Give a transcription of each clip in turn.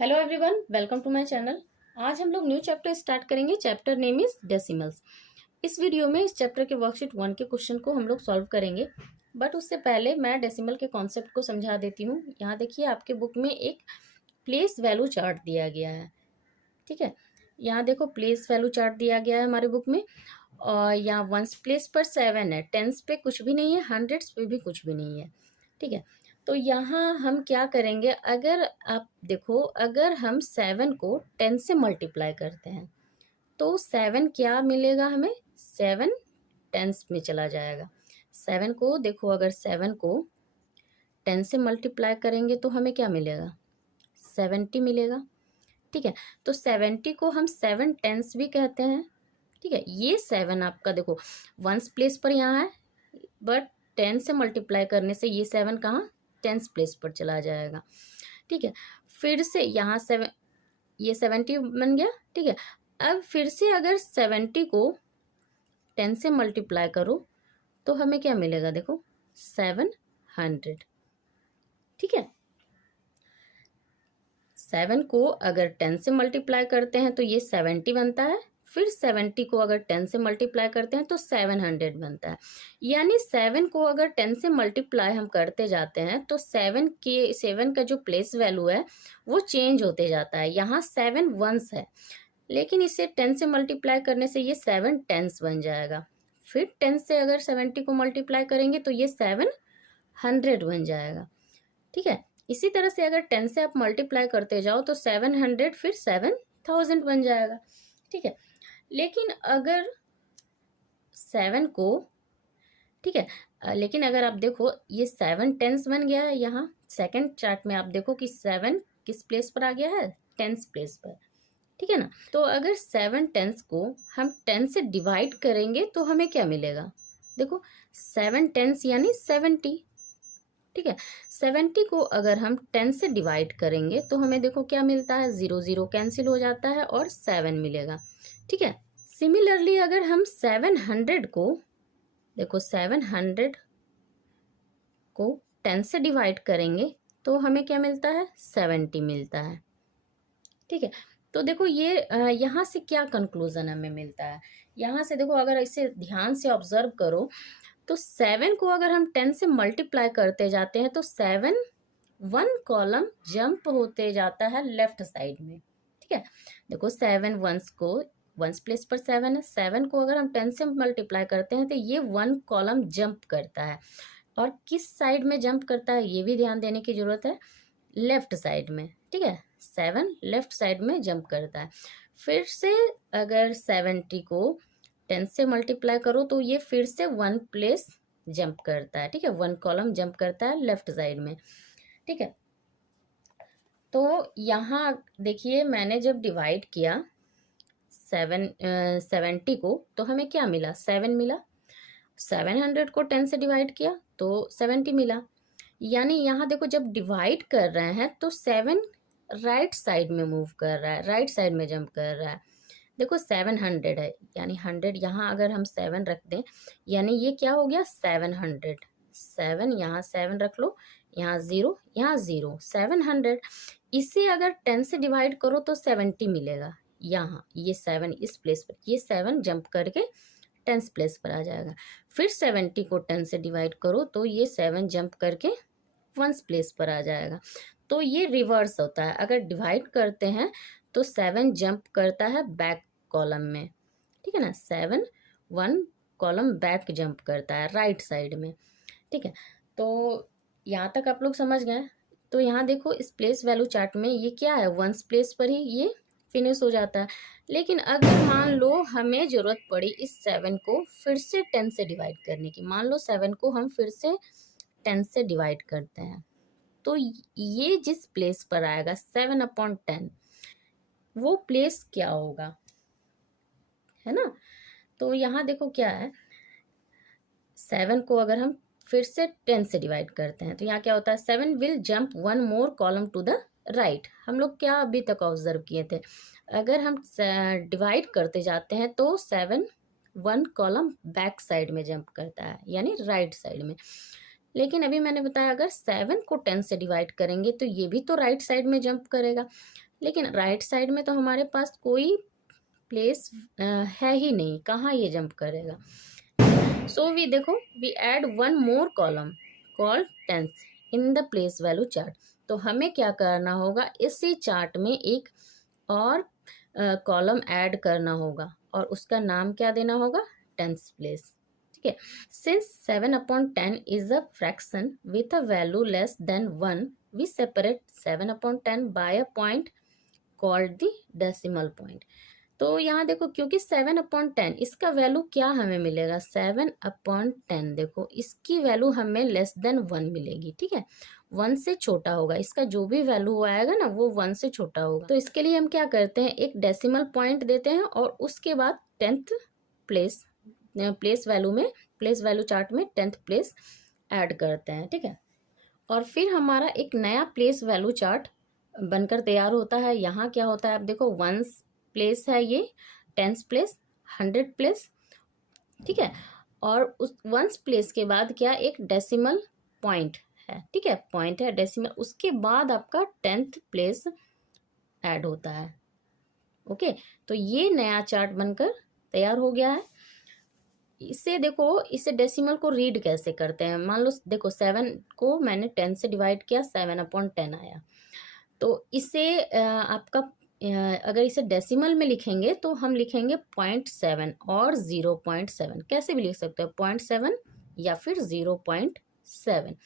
Hello everyone, welcome to my channel. आज हम लोग न्यू चैप्टर स्टार्ट करेंगे। Chapter name is decimals. इस वीडियो में इस चैप्टर के वर्कशीट 1 के क्वेश्चन को हम लोग सॉल्व करेंगे। बट उससे पहले मैं डेसिमल के कॉन्सेप्ट को समझा देती हूँ। यहाँ देखिए, आपके बुक में एक प्लेस वैल्यू चार्ट दिया गया है। ठीक है, यहाँ देखो प्लेस वैल्यू चार्ट दिया गया है हमारे बुक में। और यहाँ वंस प्लेस पर 7 है, टेंस पे कुछ भी नहीं है, हंड्रेड्स पे भी कुछ भी नहीं है। ठीक है, तो यहाँ हम क्या करेंगे, अगर आप देखो, अगर हम 7 को 10 से मल्टीप्लाई करते हैं तो 7 क्या मिलेगा हमें, 7 टेंस में चला जाएगा। 7 को देखो, अगर 7 को 10 से मल्टीप्लाई करेंगे तो हमें क्या मिलेगा, 70 मिलेगा। ठीक है, तो 70 को हम 7 टेंस भी कहते हैं। ठीक है, ये 7 आपका देखो वंस प्लेस पर यहाँ है, बट 10 से मल्टीप्लाई करने से ये 7 कहाँ, टेंस प्लेस पर चला जाएगा। ठीक है, फिर से यहाँ 7, ये 70 बन गया। ठीक है, अब फिर से अगर 70 को 10 से मल्टीप्लाई करो तो हमें क्या मिलेगा, देखो 700। ठीक है, 7 को अगर 10 से मल्टीप्लाई करते हैं तो ये 70 बनता है। फिर 70 को अगर 10 से मल्टीप्लाई करते हैं तो 700 बनता है। यानी 7 को अगर 10 से मल्टीप्लाई हम करते जाते हैं तो 7 का जो प्लेस वैल्यू है वो चेंज होते जाता है। यहाँ 7 वंस है, लेकिन इसे 10 से मल्टीप्लाई करने से ये 7 टेंस बन जाएगा। फिर 10 से अगर 70 को मल्टीप्लाई करेंगे तो ये 700 बन जाएगा। ठीक है, इसी तरह से अगर 10 से आप मल्टीप्लाई करते जाओ तो 700 फिर 7000 बन जाएगा। ठीक है, लेकिन अगर 7 को, ठीक है, लेकिन अगर आप देखो ये 7 टेंस बन गया है। यहाँ सेकंड चार्ट में आप देखो कि 7 किस प्लेस पर आ गया है, टेंस प्लेस पर। ठीक है ना, तो अगर 7 टेंस को हम 10 से डिवाइड करेंगे तो हमें क्या मिलेगा, देखो 7 टेंस यानी 70। ठीक है, 70 को अगर हम 10 से डिवाइड करेंगे तो हमें देखो क्या मिलता है, 0 0 कैंसिल हो जाता है और 7 मिलेगा। ठीक है, सिमिलरली अगर हम 700 को, देखो 700 को 10 से डिवाइड करेंगे तो हमें क्या मिलता है, 70 मिलता है। ठीक है, तो देखो ये यहाँ से क्या कंक्लूजन हमें मिलता है। यहाँ से देखो, अगर इसे ध्यान से ऑब्जर्व करो तो 7 को अगर हम 10 से मल्टीप्लाई करते जाते हैं तो 7 1 कॉलम जंप होते जाता है लेफ्ट साइड में। ठीक है, देखो 7 वंस प्लेस पर 7 है, 7 को अगर हम 10 से मल्टीप्लाई करते हैं तो ये 1 कॉलम जंप करता है। और किस साइड में जंप करता है ये भी ध्यान देने की जरूरत है, लेफ्ट साइड में। ठीक है, 7 लेफ्ट साइड में जंप करता है। फिर से अगर 70 को 10 से मल्टीप्लाई करो तो ये फिर से 1 प्लेस जंप करता है। ठीक है, 1 कॉलम जंप करता है लेफ्ट साइड में। ठीक है, तो यहाँ देखिए, मैंने जब डिवाइड किया 70 को तो हमें क्या मिला, 7 मिला। 700 को 10 से डिवाइड किया तो 70 मिला। यानी यहाँ देखो, जब डिवाइड कर रहे हैं तो 7 राइट साइड में मूव कर रहा है, राइट साइड में जंप कर रहा है। देखो 700 है, यानी 100 यहाँ अगर हम 7 रख दें, यानी ये क्या हो गया, 700। 7 यहाँ 7 रख लो, यहाँ 0, यहाँ 0, 700। इसे अगर 10 से डिवाइड करो तो 70 मिलेगा। यहाँ ये 7 इस प्लेस पर, ये 7 जंप करके 10 प्लेस पर आ जाएगा। फिर 70 को 10 से डिवाइड करो तो ये 7 जंप करके 1 प्लेस पर आ जाएगा। तो ये रिवर्स होता है, अगर डिवाइड करते हैं तो 7 जंप करता है बैक कॉलम में। ठीक है ना, 7 1 कॉलम बैक जंप करता है राइट साइड में। ठीक है, तो यहाँ तक आप लोग समझ गए। तो यहाँ देखो, इस प्लेस वैल्यू चार्ट में ये क्या है, वंस प्लेस पर ही ये फिनिश हो जाता है। लेकिन अगर मान लो हमें जरूरत पड़ी इस 7 को फिर से 10 से डिवाइड करने की, मान लो 7 को हम फिर से 10 से डिवाइड करते हैं तो ये जिस प्लेस पर आएगा 7/10, वो प्लेस क्या होगा, है ना। तो यहाँ देखो क्या है, 7 को अगर हम फिर से 10 से डिवाइड करते हैं तो यहाँ क्या होता है, 7 will jump 1 more column to the right. हम लोग क्या अभी तक ऑब्जर्व किए थे, अगर हम डिवाइड करते जाते हैं तो 7 1 कॉलम बैक साइड में जंप करता है, यानी राइट साइड में। लेकिन अभी मैंने बताया, अगर 7 को 10 से डिवाइड करेंगे तो ये भी तो राइट साइड में जंप करेगा। लेकिन राइट साइड में तो हमारे पास कोई प्लेस है ही नहीं, कहाँ ये जंप करेगा। सो वी देखो we add one more column called tens in the place value chart. तो हमें क्या करना होगा, इसी चार्ट में एक और कॉलम ऐड करना होगा और उसका नाम क्या देना होगा, टेंस प्लेस। ठीक है, since 7/10 is a fraction with a value less than 1, we separate 7/10 by a point called the decimal point. तो यहाँ देखो, क्योंकि 7/10 इसका वैल्यू क्या हमें मिलेगा, 7/10 देखो इसकी वैल्यू हमें लेस देन 1 मिलेगी। ठीक है, 1 से छोटा होगा, इसका जो भी वैल्यू आएगा ना वो 1 से छोटा होगा। तो इसके लिए हम क्या करते हैं, एक डेसिमल पॉइंट देते हैं और उसके बाद 10th प्लेस वैल्यू में, प्लेस वैल्यू चार्ट में 10th प्लेस ऐड करते हैं। ठीक है, और फिर हमारा एक नया प्लेस वैल्यू चार्ट बनकर तैयार होता है। यहाँ क्या होता है, आप देखो 1 प्लेस है, ये 10th प्लेस, 100 प्लेस। ठीक है, और उस 1 प्लेस के बाद क्या, एक डेसिमल पॉइंट है। ठीक है, पॉइंट है डेसिमल, उसके बाद आपका 10th प्लेस ऐड होता है। ओके, तो ये नया चार्ट बनकर तैयार हो गया है। इसे देखो, इसे डेसिमल को रीड कैसे करते हैं, मान लो देखो 7 को मैंने 10 से डिवाइड किया, 7/10 आया। तो इसे आपका अगर इसे डेसिमल में लिखेंगे तो हम लिखेंगे 0.7 और 0.7, कैसे भी लिख सकते हो, 0.7 या फिर 0.7,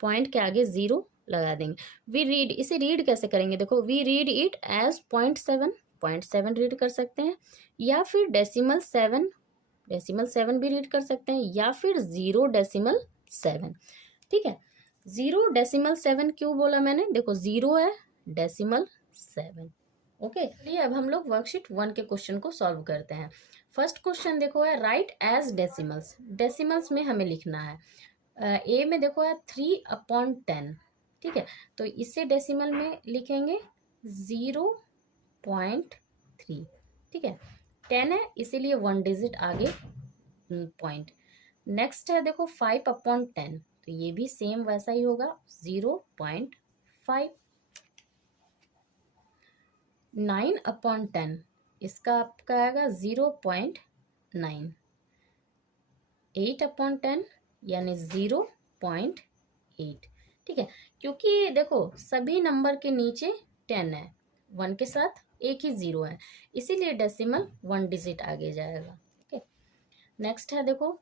पॉइंट के आगे 0 लगा देंगे। वी रीड, इसे रीड कैसे करेंगे, देखो we read it as 0.7 read कर सकते हैं, या फिर डेसिमल 7 भी रीड कर सकते हैं, या फिर 0.7। ठीक है, 0.7 क्यों बोला मैंने, देखो 0 है, डेसिमल 7। ओके, चलिए अब हम लोग वर्कशीट 1 के क्वेश्चन को सॉल्व करते हैं। फर्स्ट क्वेश्चन देखो है, राइट एज डेसिमल्स। डेसिमल्स में हमें लिखना है, ए में देखो है 3/10। ठीक है, तो इसे डेसिमल में लिखेंगे 0.3। ठीक है, 10 है इसीलिए 1 डिजिट आगे पॉइंट। नेक्स्ट है देखो 5/10, तो ये भी सेम वैसा ही होगा, 0.5। 9/10 इसका आपका आएगा 0.9। 8/10 यानी 0.8। ठीक है, क्योंकि देखो सभी नंबर के नीचे 10 है, 1 के साथ एक ही 0 है, इसीलिए डेसिमल 1 डिजिट आगे जाएगा। ओके, नेक्स्ट है देखो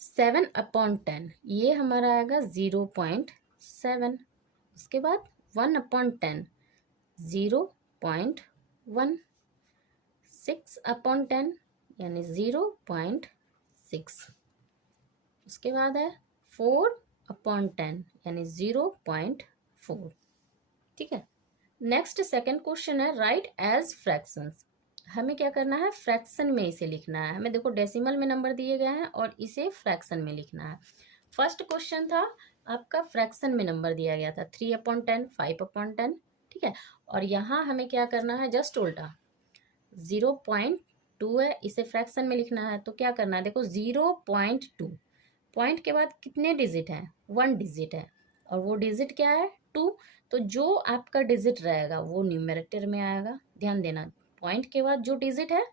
7/10, ये हमारा आएगा 0.7। उसके बाद 1/10 0.1। 6/10 यानी 0.6। उसके बाद है 4/10 यानी 0.4। ठीक है, नेक्स्ट सेकंड क्वेश्चन है, राइट एज फ्रैक्शंस। हमें क्या करना है, फ्रैक्शन में इसे लिखना है। हमें देखो डेसिमल में नंबर दिए गए हैं और इसे फ्रैक्शन में लिखना है। फर्स्ट क्वेश्चन था आपका फ्रैक्शन में नंबर दिया गया था 3/10, 5/10। ठीक है, और यहाँ हमें क्या करना है, जस्ट उल्टा, 0.2 है, इसे फ्रैक्शन में लिखना है। तो क्या करना है, देखो 0.2, पॉइंट के बाद कितने डिजिट हैं, 1 डिजिट है, और वो डिजिट क्या है, 2। तो जो आपका डिजिट रहेगा वो न्यूमरेटर में आएगा। ध्यान देना, पॉइंट के बाद जो डिजिट है,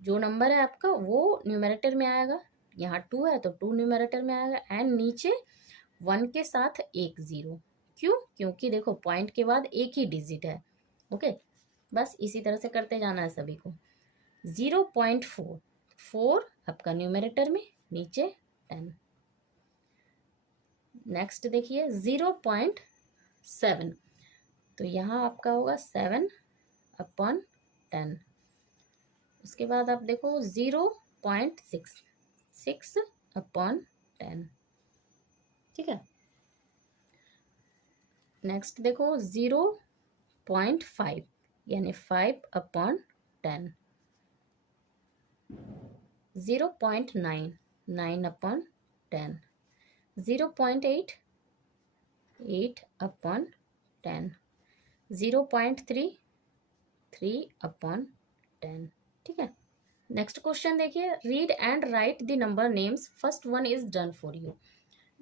जो नंबर है आपका वो न्यूमरेटर में आएगा। यहाँ 2 है तो 2 न्यूमरेटर में आएगा, एंड नीचे 1 के साथ एक 0। क्यों, क्योंकि देखो पॉइंट के बाद एक ही डिजिट है। ओके, बस इसी तरह से करते जाना है सभी को। 0.4, 4 आपका न्यूमरेटर में, नीचे 10। नेक्स्ट देखिए 0.7, तो यहाँ आपका होगा 7/10। उसके बाद आप देखो 0.6, 6/10। ठीक है, नेक्स्ट देखो 0.5 यानी 5/10। 0.9, 9/10। 0.8, 8/10। 0.3, 3/10। ठीक है, नेक्स्ट क्वेश्चन देखिए, read and right the number names, first one is done for you.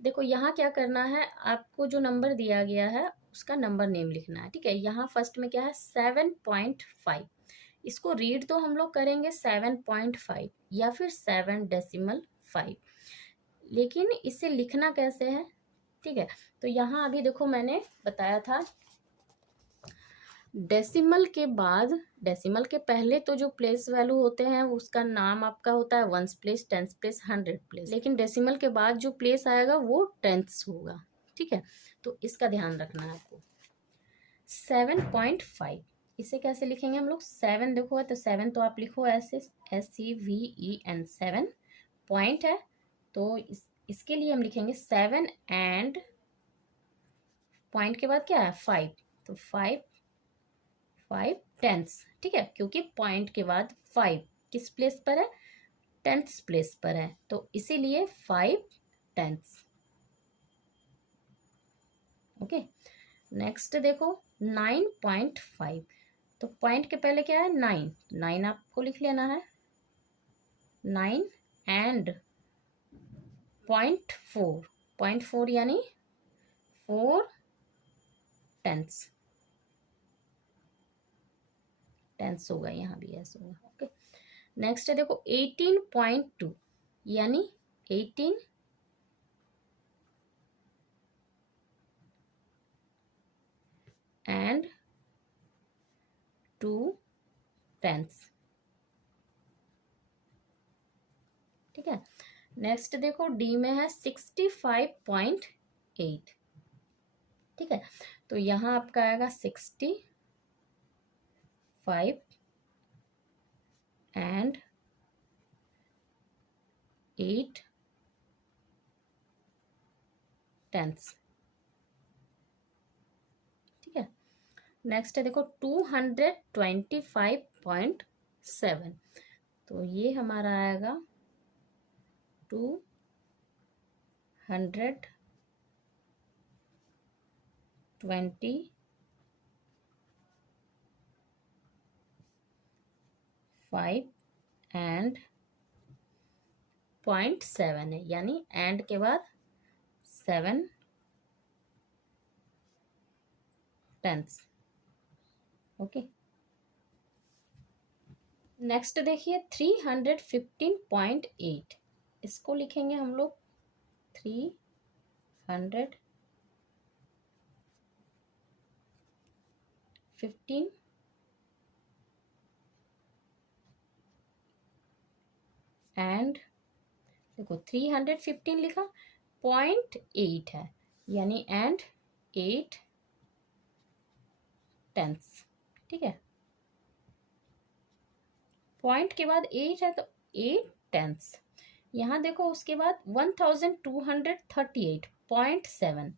देखो यहाँ क्या करना है, आपको जो नंबर दिया गया है उसका नंबर नेम लिखना है, ठीक है। यहाँ फर्स्ट में क्या है 7.5, इसको रीड तो हम लोग करेंगे 7.5 या फिर 7.5, लेकिन इसे लिखना कैसे है, ठीक है। तो यहाँ अभी देखो मैंने बताया था डेसिमल के बाद, डेसिमल के पहले तो जो प्लेस वैल्यू होते हैं उसका नाम आपका होता है ones place, tens place, hundred place, लेकिन डेसिमल के बाद जो प्लेस आएगा वो टेंथ्स होगा, ठीक है। तो इसका ध्यान रखना है आपको। 7.5 इसे कैसे लिखेंगे हम लोग, 7 देखो है तो 7 तो आप लिखो ऐसे SEVEN, 7 पॉइंट है तो इसके लिए हम लिखेंगे 7 एंड पॉइंट के बाद क्या है 5, तो 5 टेंथ्स, ठीक है, क्योंकि पॉइंट के बाद 5 किस प्लेस पर है, टेंथ्स प्लेस पर है, तो इसीलिए 5 टेंथ्स। ओके, नेक्स्ट देखो 9.5, तो पॉइंट के पहले क्या है 9, 9 आपको लिख लेना है, 9 एंड .4 यानी 4 टेंथ्स, टेंस होगा, यहाँ भी ऐसा होगा। ओके, नेक्स्ट है देखो 18.2 यानी 18 एंड 2 टेंस, ठीक है। नेक्स्ट देखो डी में है 65.8, ठीक है, तो यहाँ आपका आएगा 65 एंड 8 टेंस, ठीक है। नेक्स्ट है देखो 225.7, तो ये हमारा आएगा 225 एंड .7 है, यानी एंड के बाद 7 टेंस। ओके, नेक्स्ट देखिए 315.8, इसको लिखेंगे हम लोग 315 एंड देखो 315 लिखा, .8 है यानी एंड 8 टेंस, ठीक है। पॉइंट के बाद 8 है तो 8 टेंस। यहाँ देखो उसके बाद 1238.7,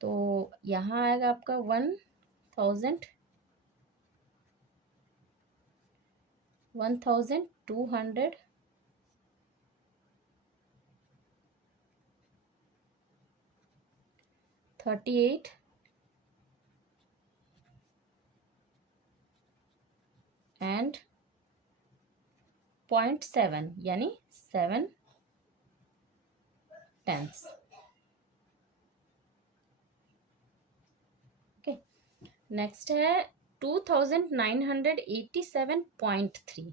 तो यहाँ आएगा आपका 1238 एंड .7 यानी 7 टेंस। ओके, नेक्स्ट है 2987.3,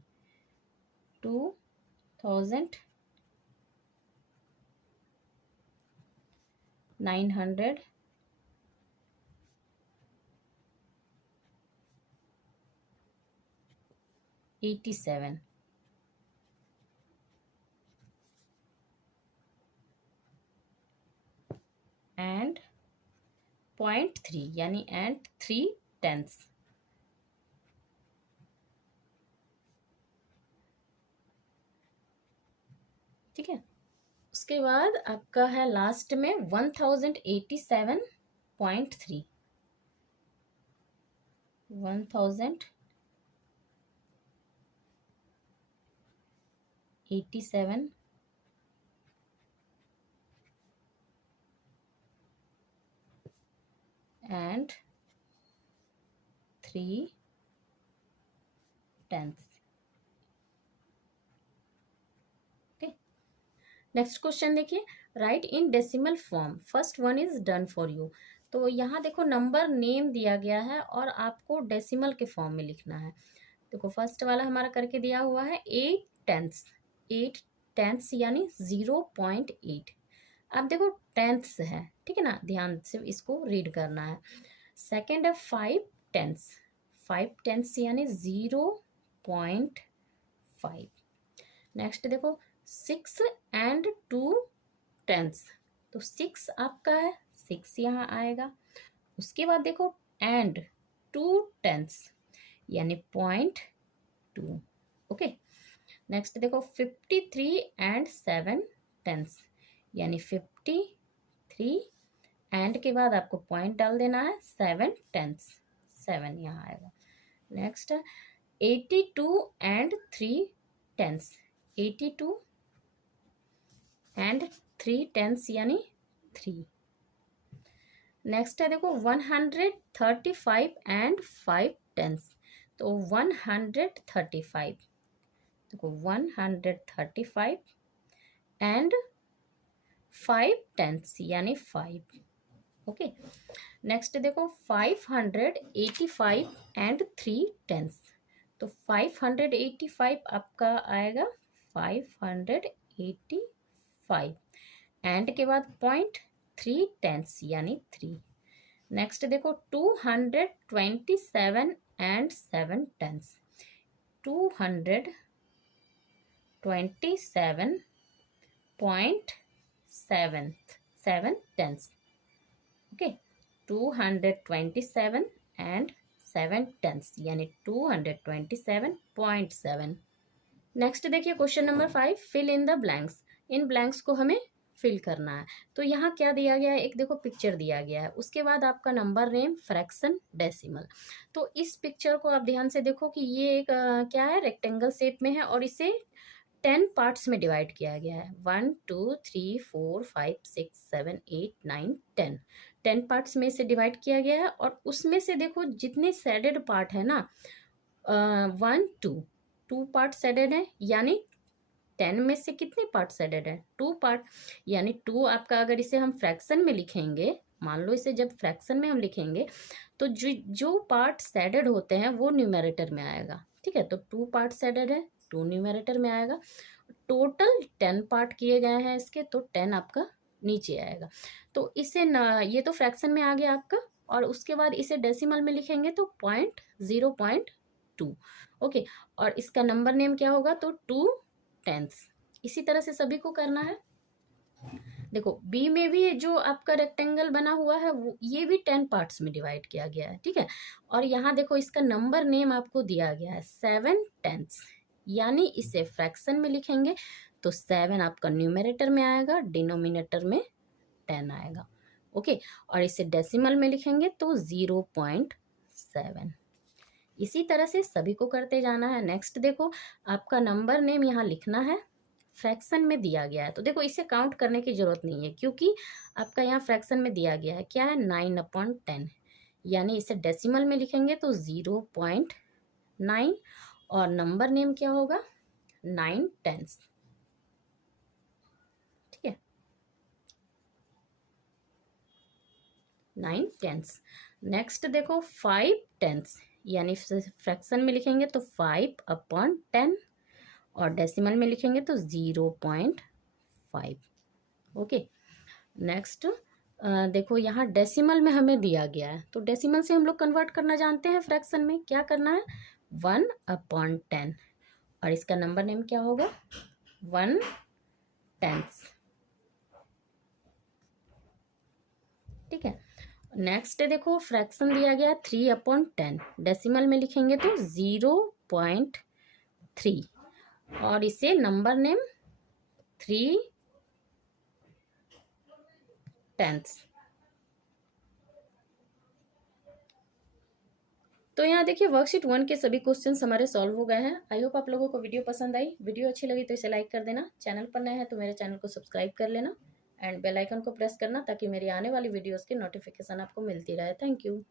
2987 एंड .3 यानी एंड 3 टेंस, ठीक है। उसके बाद आपका है लास्ट में 1087.3, 1087 and 3 tenths. Okay, next question देखिए, right in decimal form, first one is done for you. तो यहाँ देखो नंबर नेम दिया गया है और आपको डेसिमल के फॉर्म में लिखना है। देखो फर्स्ट वाला हमारा करके दिया हुआ है 8 टेंथ्स, 8 टेंथ्स यानी 0.8। अब देखो टेंथ्स है, ठीक है ना, ध्यान से इसको रीड करना है। सेकेंड है 5 टेंथ्स, 5 टेंथ्स यानी 0.5। नेक्स्ट देखो 6 and 2 टेंथ्स, तो 6 आपका है, 6 यहाँ आएगा। उसके बाद देखो एंड 2 टेंथ्स यानी 0.2। ओके, नेक्स्ट देखो 53 and 7 टेंथ्स यानी 53 एंड के बाद आपको पॉइंट डाल देना है 7 टेंथ्स, 7 यहाँ आएगा। नेक्स्ट 82 and 3 टेंथ्स, 82 and 3 टेंथ्स यानी 3। नेक्स्ट है देखो 135 and 5 टेंथ्स, तो 135, देखो 135 and 5 टेंथ्स यानी 5। ओके, नेक्स्ट देखो 585 and 3 टेंथ्स, तो 585 आपका आएगा 585 एंड के बाद 0.3 टेंथ्स यानी 3। नेक्स्ट देखो 227 and 7 tenths, 227.7 tenths. Okay, 227 and 7 tenths यानी 227.7। नेक्स्ट देखिए question number 5, fill in the blanks. इन ब्लैंक्स को हमें फिल करना है। तो यहाँ क्या दिया गया है, एक देखो पिक्चर दिया गया है, उसके बाद आपका नंबर नेम, फ्रैक्शन, डेसिमल। तो इस पिक्चर को आप ध्यान से देखो कि ये एक क्या है, रेक्टेंगल शेप में है और इसे 10 पार्ट्स में डिवाइड किया गया है। 1 2 3 4 5 6 7 8 9 10, 10 पार्ट्स में इसे डिवाइड किया गया है। और उसमें से देखो जितने शेडेड पार्ट है ना, 1 2 पार्ट शेडेड है, यानी 10 में से कितने पार्ट शेडेड है, 2 पार्ट, यानी 2 आपका। अगर इसे हम फ्रैक्शन में लिखेंगे, मान लो इसे जब फ्रैक्शन में हम लिखेंगे तो जो पार्ट शेडेड होते हैं वो न्यूमरेटर में आएगा, ठीक है। तो 2 पार्ट शेडेड है, 2 न्यूमरेटर में आएगा। टोटल 10 पार्ट किए गए हैं इसके, तो 10 आपका नीचे आएगा। तो इसे ये तो फ्रैक्शन में आ गया आपका, और उसके बाद इसे डेसिमल में लिखेंगे तो 0.2। ओके, और इसका नंबर नेम क्या होगा, तो 2 टेंथ्स। इसी तरह से सभी को करना है। देखो बी में भी जो आपका रेक्टेंगल बना हुआ है वो ये भी 10 पार्ट्स में डिवाइड किया गया है, ठीक है। और यहाँ देखो इसका नंबर नेम आपको दिया गया है 7 टेंथ्स, यानी इसे फ्रैक्शन में लिखेंगे तो 7 आपका न्यूमरेटर में आएगा, डिनोमिनेटर में 10 आएगा। ओके, और इसे डेसिमल में लिखेंगे तो 0.7। इसी तरह से सभी को करते जाना है। नेक्स्ट देखो आपका नंबर नेम यहाँ लिखना है, फ्रैक्शन में दिया गया है, तो देखो इसे काउंट करने की जरूरत नहीं है क्योंकि आपका यहाँ फ्रैक्शन में दिया गया है क्या है, 9/10, यानी इसे डेसिमल में लिखेंगे तो 0.9, और नंबर नेम क्या होगा, 9 टेंथ्स, ठीक है, 9 टेंथ्स। नेक्स्ट देखो 5 टेंथ्स, यानी फ्रैक्शन में लिखेंगे तो 5/10 और डेसिमल में लिखेंगे तो 0.5। ओके, नेक्स्ट देखो यहाँ डेसिमल में हमें दिया गया है, तो डेसिमल से हम लोग कन्वर्ट करना जानते हैं फ्रैक्शन में। क्या करना है, 1/10, और इसका नंबर नेम क्या होगा, 1 टेंथ्स, ठीक है। नेक्स्ट देखो फ्रैक्शन दिया गया 3/10, डेसिमल में लिखेंगे तो 0.3, और इसे नंबर नेम 3 टेंथ्स। तो यहाँ देखिए वर्कशीट 1 के सभी क्वेश्चंस हमारे सॉल्व हो गए हैं। आई होप आप लोगों को वीडियो पसंद आई। वीडियो अच्छी लगी तो इसे लाइक कर देना, चैनल पर नए हैं तो मेरे चैनल को सब्सक्राइब कर लेना एंड बेल आइकन को प्रेस करना ताकि मेरी आने वाली वीडियोस की नोटिफिकेशन आपको मिलती रहे। Thank you.